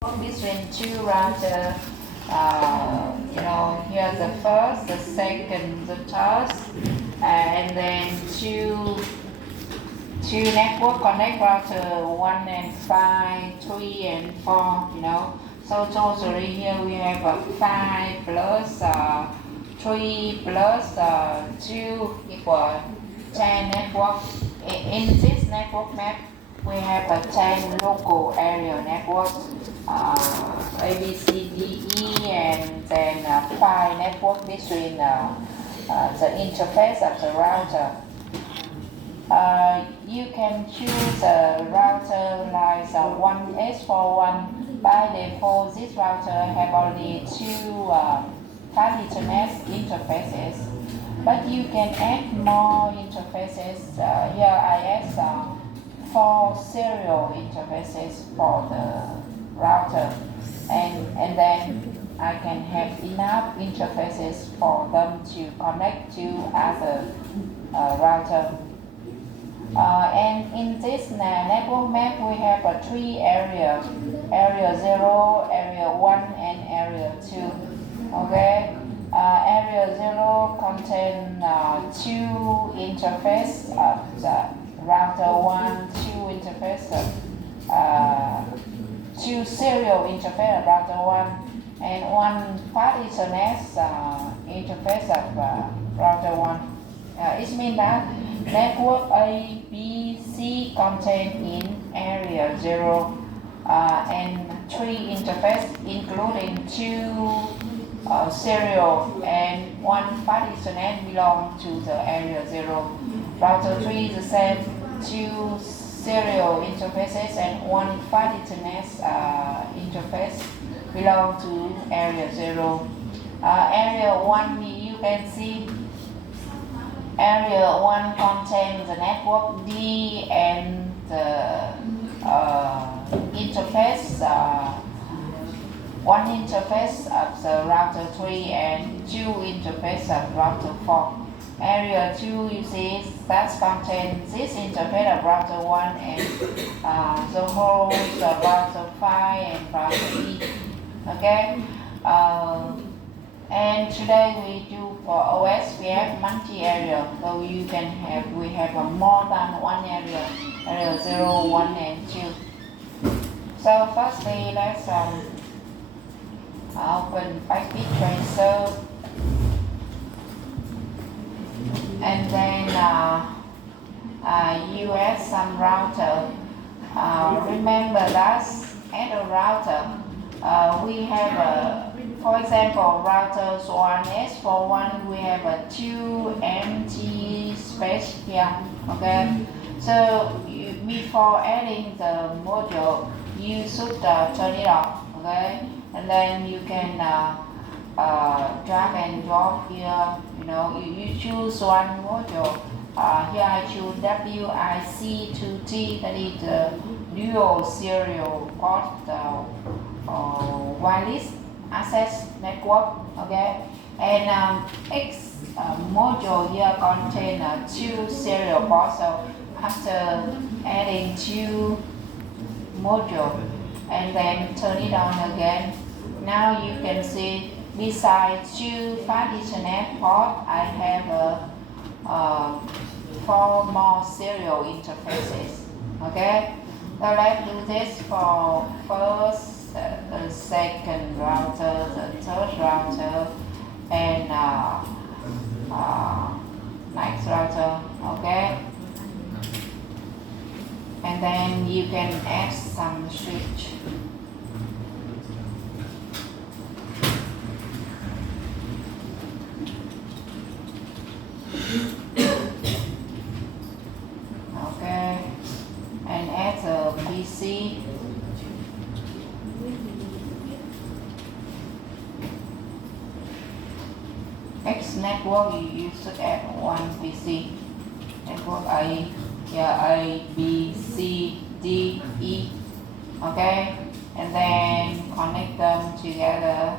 between two routers. Here's the first, the second, the third, and then two network connect router 1 and 5, 3 and 4. So totally here we have 5 plus 3 plus 2 equal 10 network. In this network map, we have a 10 local area network, A, B, C, D, E, and then 5 network between the interface of the router. You can choose a router like 1S41. By default, this router have only two Fast Ethernet interfaces, but you can add more interfaces. Here I add 4 serial interfaces for the router, and then I can have enough interfaces for them to connect to other router. And in this network map, we have 3 areas: area 0, area 1, and area 2. Okay, area 0 contains 2 interfaces of the router 1, 2 interface of 2 serial interface of router 1, and 1 Fast Ethernet interface of router 1. It means that network A, B, C contain in area 0 and 3 interface, including 2 serial and 1 Fast Ethernet belong to the area 0. Router 3 is the same, 2 serial interfaces and 1 Fast Ethernet interface belong to area 0. Area 1, you can see area 1 contains the network D and the interface, 1 interface of the router 3 and 2 interface of router 4. Area 2, you see, that contains this interface of router 1 and the whole router 5 and router E. Okay. And today we do for OS, we have multi-area, so we have more than one area 0, 1, and 2. So firstly, let's open packet tracer, and then you add some router. Remember that at a router, we have for example, routers 1S41, we have 2 empty space here. Okay, so before adding the module, you should turn it off. Okay, and then you can drag and drop here. You choose one module. Here I choose WIC2T, that is the dual serial port wireless access network. Okay, and X module here contains 2 serial ports. So after adding 2 module and then turn it on again, now you can see besides 2 Fast Ethernet ports, I have 4 more serial interfaces. Okay, so let's do this for first, the second router, the third router, and next router. Okay, and then you can add some switch. Okay, and add a PC. X network, you should add 1 PC. Network A, B, C, D, E. Okay, and then connect them together.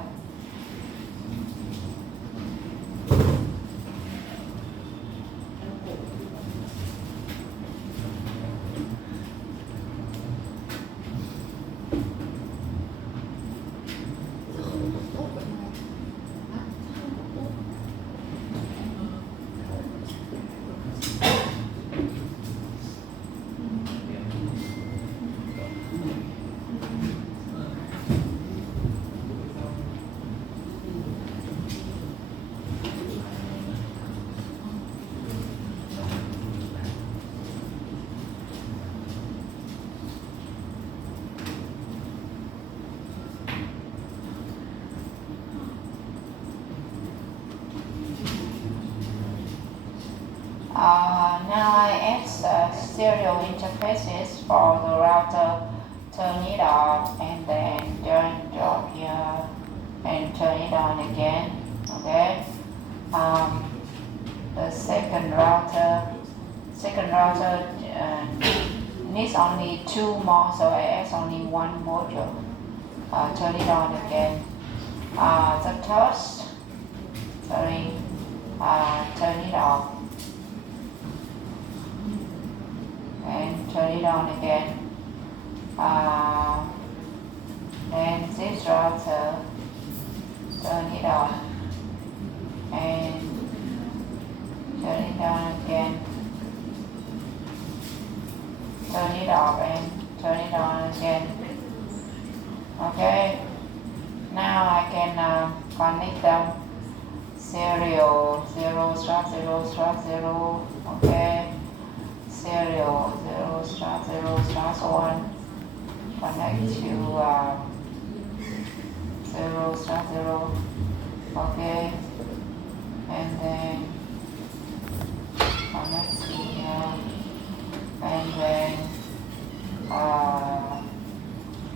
Now I add serial interfaces for the router. Turn it off and then turn it off here and turn it on again. Okay. The second router needs only 2 more, so I add only 1 module. Turn it on again. The third, turn it off and turn it on again. Then this router, turn it on and turn it on again. Turn it off and turn it on again. Okay. Now I can connect them. Serial 0 start 0 start 0. Okay. Serial 0 start 0 start 1. Connect to 0 start 0. Okay. And then connect here. And then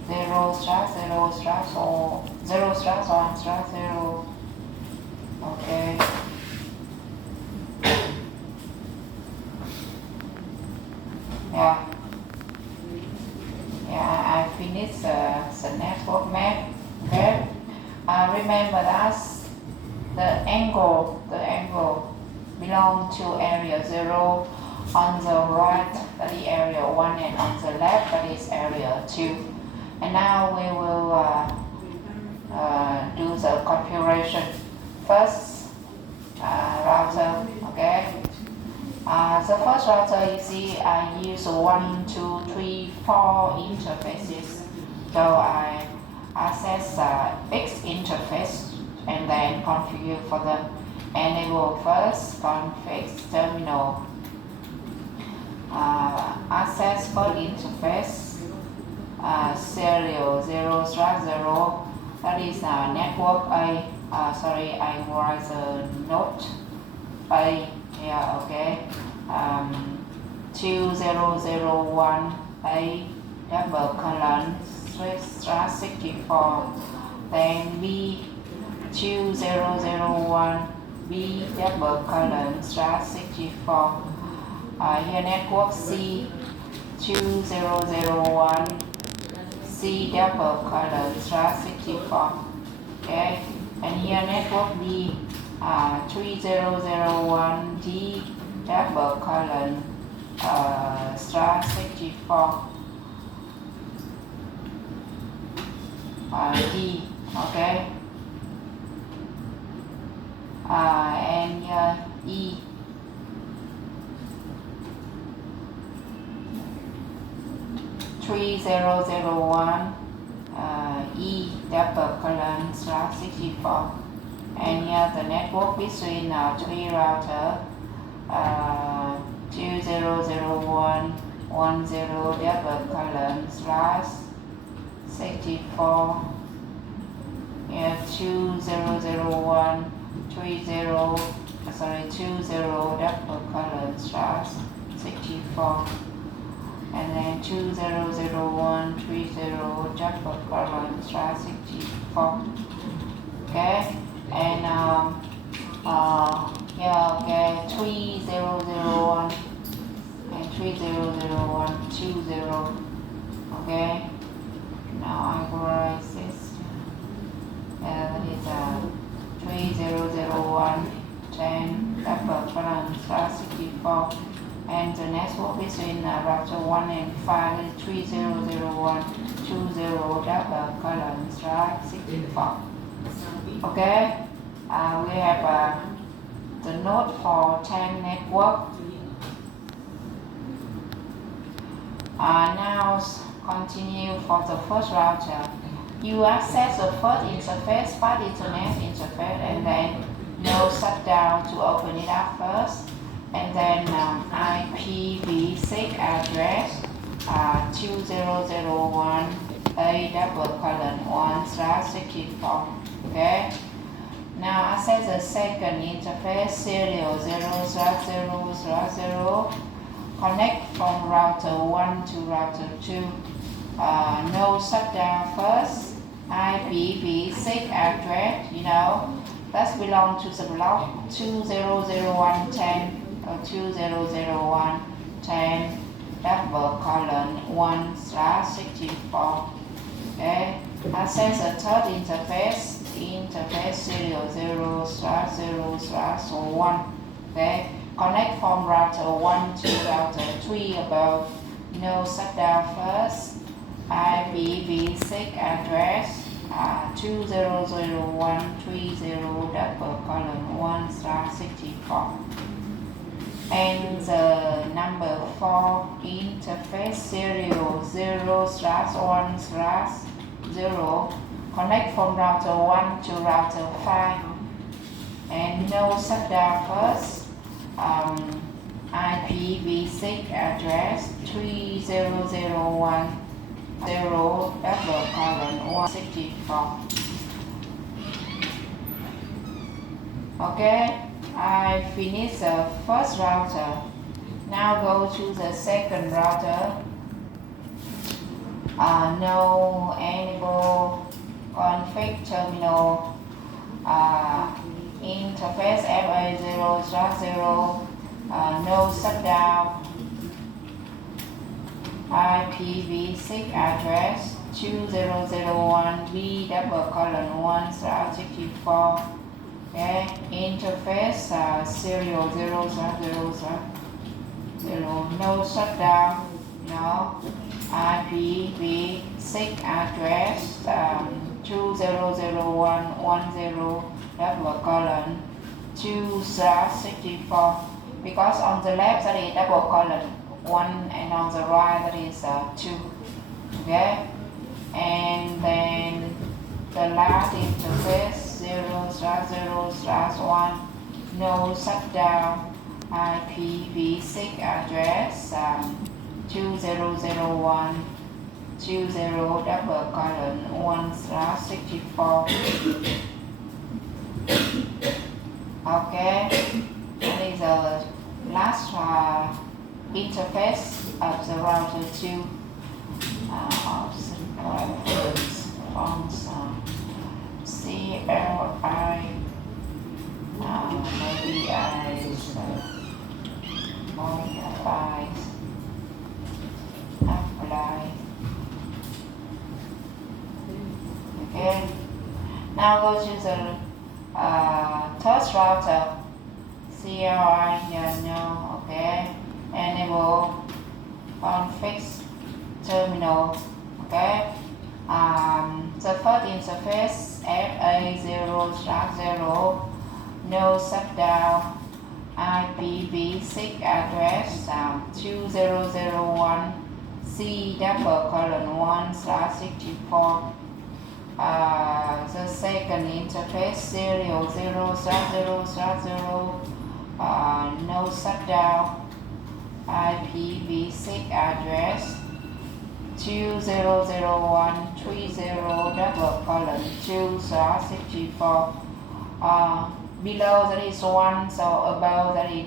0 start 0 start 0 start 1 start 0. Okay. I finished the network map. Okay. Remember that the angle belong to area 0. On the right, that is area 1, and on the left, that is area 2. And now we will do the configuration. First, router. Okay. The first router, you see, I use 1, 2, 3, 4 interfaces. So I access X interface and then configure for them. Enable first config terminal. Access first interface. Serial 0 start 0. That is network A. I write the note A. Yeah, okay. 2001 A double colon start 64. Then B 2001 B double colon start 64. Here network C 2001 C double colon start 64. Okay. And here network D 3001 D double colon start 64. D. Okay. And E. 3001 E double colon start 64. And here the network between 3 router 2001 10 double colon slash 64. Here 2001 20 double colon slash 64. And then 2001 30 double colon slash 64. Okay. And okay, 3001 and 3001 20. Okay. Now I write this. That is 3001 10 double colon slash 64. And the network between router 1 and 5 is 3001 20 double colon slash 64. Okay. We have the node for 10 network. Now continue for the first router. You access the first interface, fast internet interface, and then shut down to open it up first. And then IPv6 address 2001 A double colon 1 slash 64. Okay. Now access the second interface serial 0/0/0. Connect from router 1 to router 2. No shutdown first. IPv6 address, that belongs to the block 200110 or 200110 :1/64. Okay. Access the third interface serial 0/0/1. Okay. Connect from router 1 to router 3 above. No shutdown first. IPv6 address 2001301/1/64. And the number 4 interface serial 0/1/0. Connect from router 1 to router 5. And no shutdown first. IPv6 address 3001/1/164. Okay, I finished the first router. Now go to the second router. No enable config terminal interface FA0/0. No shutdown. IPv6 address 2001/1/64. Okay, interface serial 0/0/0. No shutdown. No. IPv6 address 2001/2/64. Because on the left that is :1 and on the right that is 2. Okay, and then the last interface 0/0/1. No shutdown. IPv6 address 2001/1/64. Okay, that is the last interface of the router 2 of the reference fonts CLI. Maybe I modify, apply. Okay, now go to the third router. CLI, no, okay. Enable config terminal. Okay. The first interface FA0/0. No shutdown. IPv6 address 2001/1/64. The second interface serial 0/0/0. No shutdown. IPv6 address 2001/2/2/64. Below that is 1, so above that is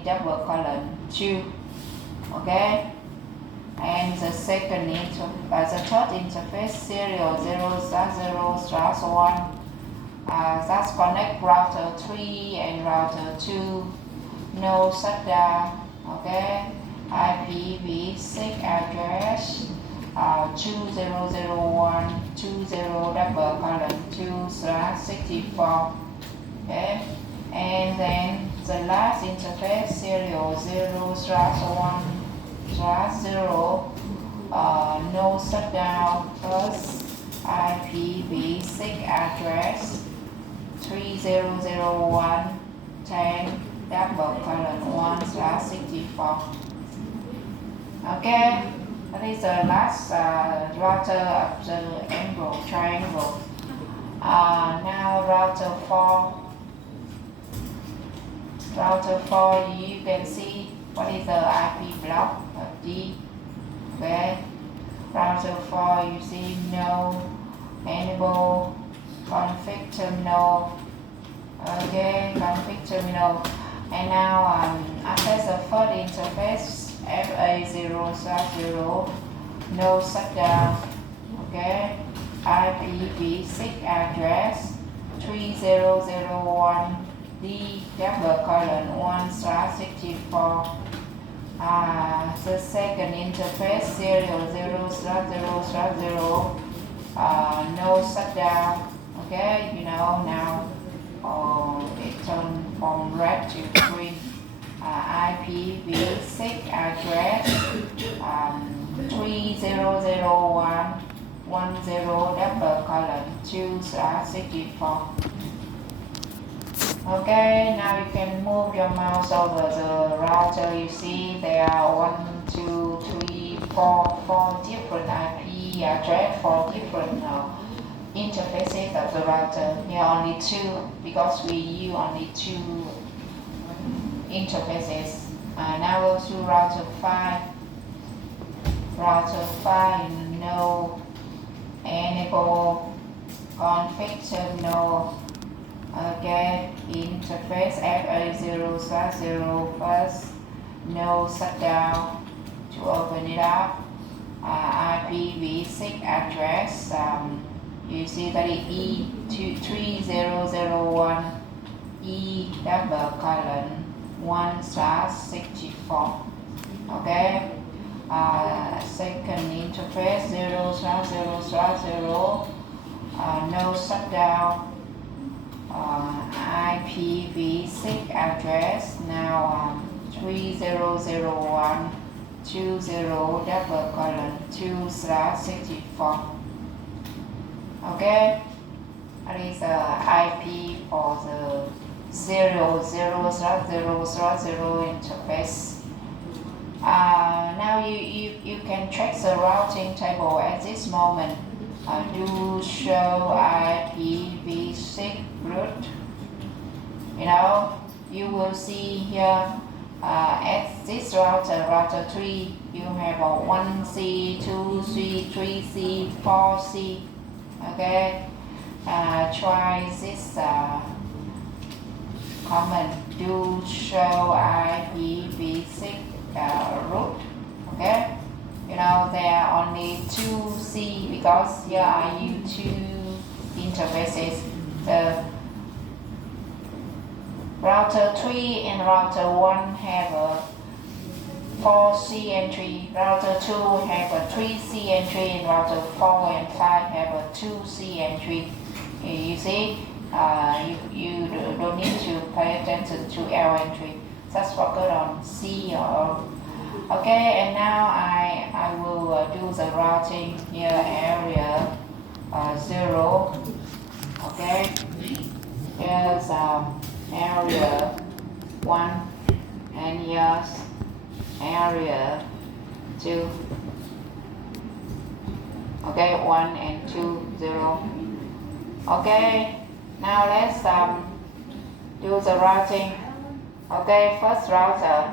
:2. Okay, and the second the third interface serial 0/0/1. That's connect router 3 and router 2. No shutdown. Okay, IPv6 address 2001/2/2/64. Okay, and then the last interface serial 0/1/0. No shutdown first. IPv6 address 3001/10:1/64. Okay, that is the last router of the triangle. Now router 4. Router 4, you can see what is the IP block of D. Okay, router 4, you see no enable config terminal. Okay, config terminal. And now access the first interface FA0/0, no shutdown. Okay, IPv6 address 3001 D:1/64. The second interface serial 0/0/0, no shutdown. Okay, now it turned from red to green. IPv6 address 300110:2/64. Okay, now you can move your mouse over the router. You see there are 1, 2, 3, 4 different IP address for different interfaces of the router. Here only 2 because we use only 2 interfaces. Now go to router 5. Router 5, no enable config terminal. Okay, interface FA0/0 first, no shutdown. To open it up, IPv6 address, you see that it E3001 E:1/64. Okay, second interface 0/0/0, no shutdown. IPv6 address now 3020:2/64. Okay, that is IP for the 0/0/0 interface. Now you can check the routing table at this moment. Do show IPv6 root. You will see here at this router 3, you have a 1C, 2C, 3C, 4C. Okay, try this command. Do show IPv6 root. Okay. There are only 2C because here I use 2 interfaces. The router 3 and router 1 have a 4C entry. Router 2 have a 3C entry, and router 4 and 5 have a 2C entry. You see, you don't need to pay attention to L entry. Just focus on C or O. Okay, and now I will do the routing here, area 0. Okay, here's area 1, and here's area 2. Okay, 1 and 2, 0. Okay, now let's do the routing. Okay, first router.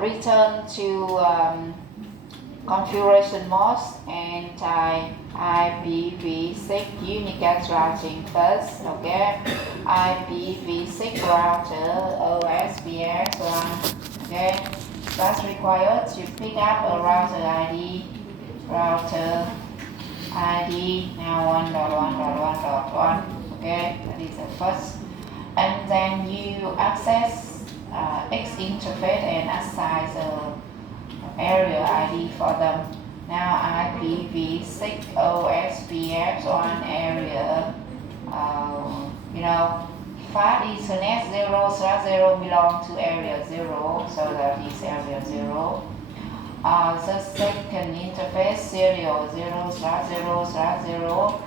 Return to configuration mode and type IPv6 unicast routing first. Okay, IPv6 router OSPF 1. Okay, that's required to pick up a router ID. Router ID now 1.1.1.1. Okay, that is the first, and then you access X interface and assign the area ID for them. Now IPv6 OSPF 1 area, fast Ethernet 0/0 belong to area 0, so that is area 0. The second interface serial 0/0/0,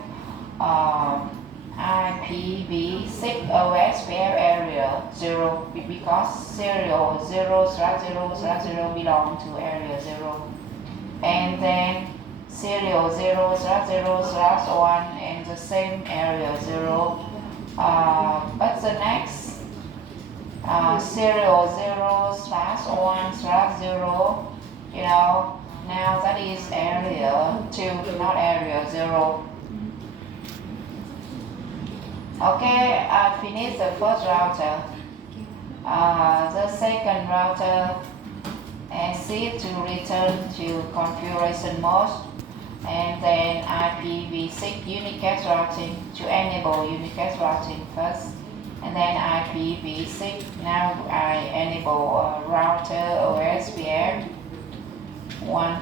IPv6 OSPF area 0, because serial 0/0/0 belong to area 0. And then serial 0/0/1 and the same area 0. But the next serial 0/1/0, now that is area 2, not area 0. Okay, I finished the first router. The second router exit to return to configuration mode, and then IPv6 unicast routing to enable unicast routing first, and then IPv6. Now I enable router OSPF 1,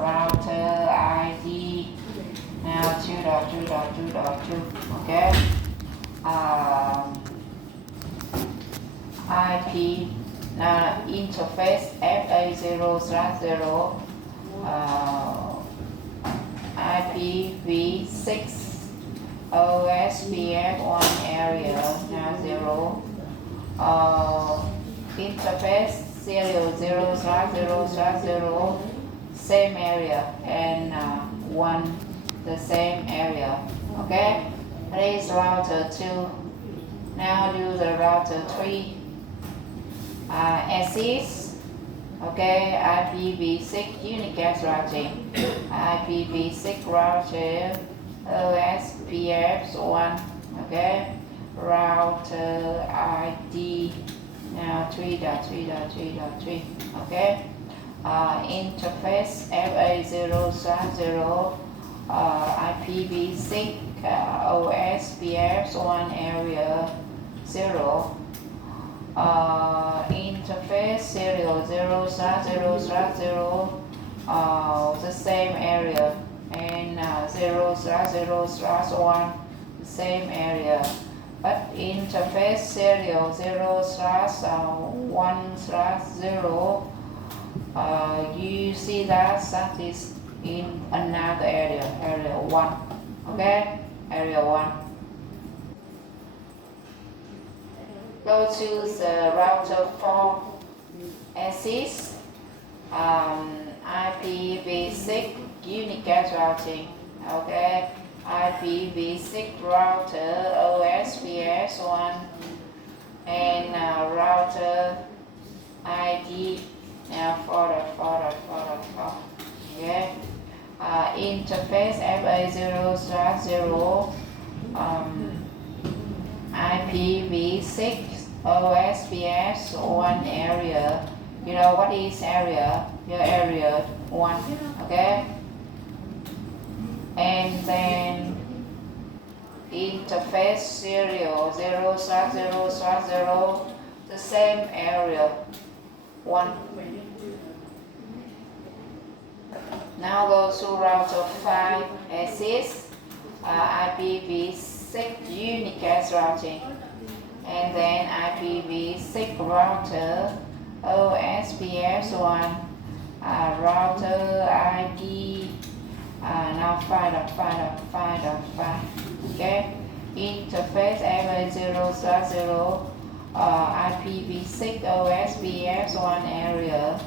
router ID now 2.2.2.2. Okay. IP interface FA0/0 IPv6 OSPF1 area now 0 interface serial 0/0/0 same area and 1 the same area. Okay, this is router 2. Now do the router 3. Assist. Okay, IPv6 unicast routing. IPv6 router OSPF1. Okay, router ID now 3.3.3.3. Okay, interface FA0/0 IPv6 OSPF1 area 0. Interface serial 0/0/0 the same area, and 0/0/1 the same area, but interface serial 0/1/0 you see that is in another area 1. Okay, area 1. Go to the router 4 assist IPv6 unicast routing. Okay, IPv6 router OSPF1 and router ID now 4.4.4.4. Okay, interface FA0/0 IPv6 OSPF1 area. You know what is area? Your area 1. Okay, and then interface serial 0/0/0 the same area 1. Now go to router 5 assist IPv6 unicast routing, and then IPv6 router OSPF1 router ID now 5.5.5.5. Okay, interface FA0/0 IPv6 OSPF1 area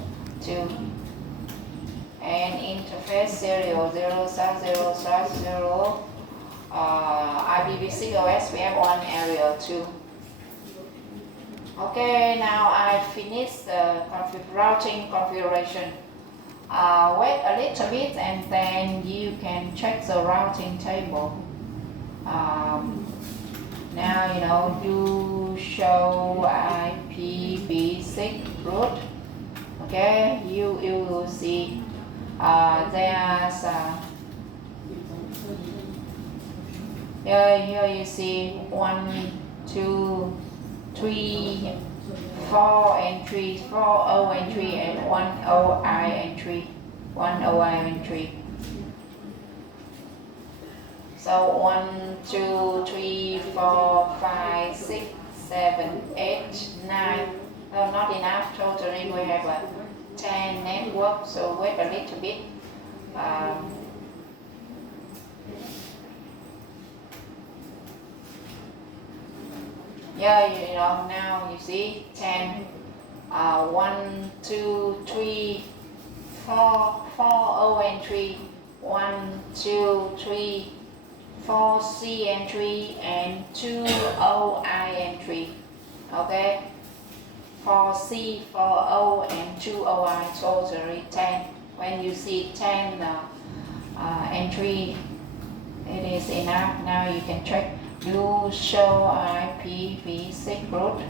2, and interface serial 0/0/0 IPv6 OSPF1 area 2. Okay, now I finished the routing configuration. Wait a little bit and then you can check the routing table. Now you show IPv6 root. Okay, you will see there's here you see 1, 2, 3, 4 entries, 4 O entry and 1 OI entry, 1 OI entry. So 1, 2, 3, 4, 5, 6, 7, 8, 9. No, not enough. Totally we have 10 networks. So wait a little bit. Yeah, now you see 10. 1, 2, 3, 4, 4 O entry, 1, 2, 3, 4 C entry and 2 OI entry. Okay, 4 C, 4 O and 2 OI, totally 10. When you see 10 entry, it is enough. Now you can check. You show IPv6 route.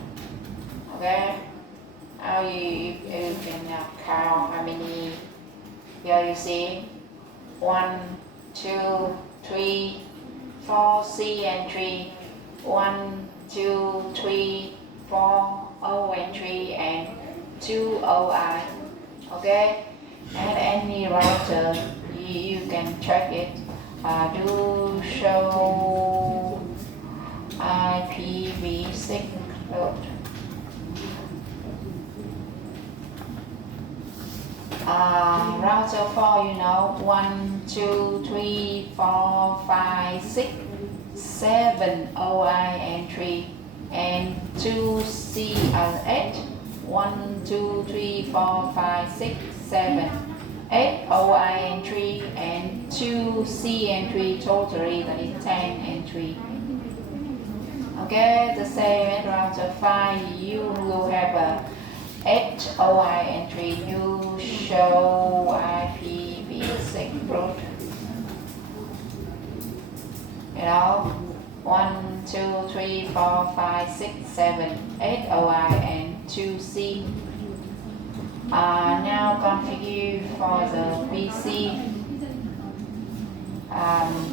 Okay. Now you can count how many. Here you see 1, 2, 3, 4 C entry. 1, 2, 3, 4 O entry and 2 OI. Okay. And any router you can check it. Do show IPv6 route. Router 4, you know, 1, 2, 3, 4, 5, 6, 7 OI entry and 2 C 8. 1, 2, 3, 4, 5, 6, 7, 8 OI entry and 2 C entry, totally that is 10 entry. Okay, the same at router 5, you will have 8 OI entry. You show IPv6 route. You know, 1, 2, 3, 4, 5, 6, 7, 8 OI and 2 C. Now configure for the PC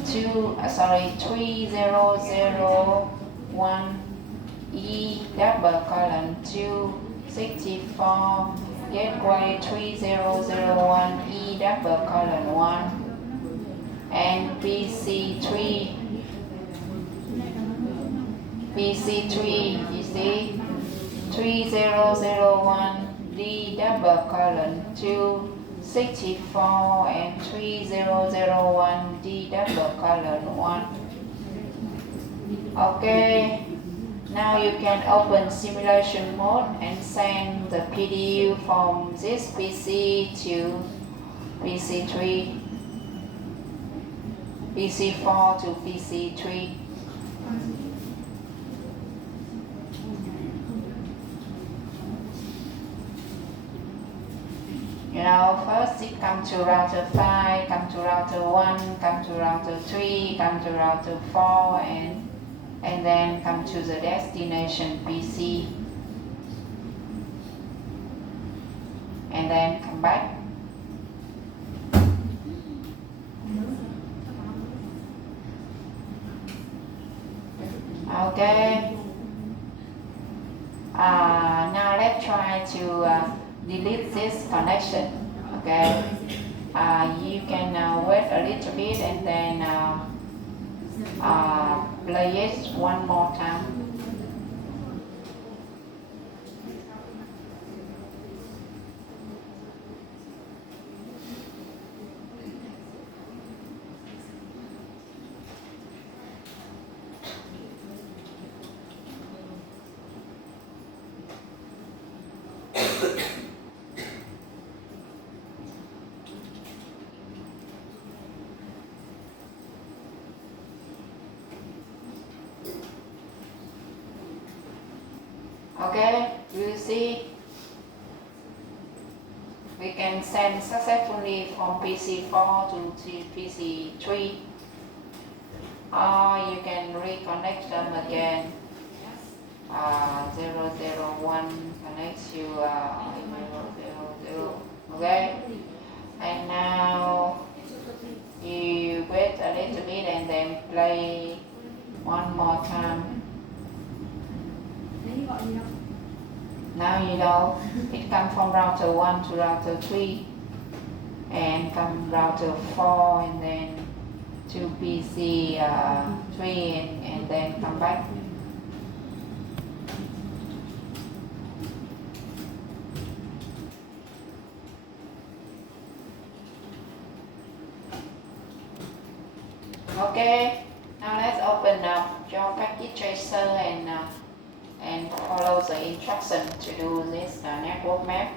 3001 E double colon 264 gateway 3001 E double colon 1 and PC3 you see 3001 D double colon 264 and 3001 D double colon 1. Okay, now you can open simulation mode and send the PDU from this PC to PC3, PC4 to PC3. You know, first it comes to router 5, come to router 1, come to router 3, come to router 4, and then come to the destination PC. And then come back. Okay. Now let's try to delete this connection. Okay. You can wait a little bit and then play it one more time. Okay, you see, we can send successfully from PC4 to PC3, or you can reconnect them again. 001 connects you 000. Okay, and now you wait a little bit and then play one more time. Now you know it comes from router 1 to router 3 and come router 4 and then to PC 3 and then come back. Okay, now let's open up your packet tracer and follow the instruction to do this network map.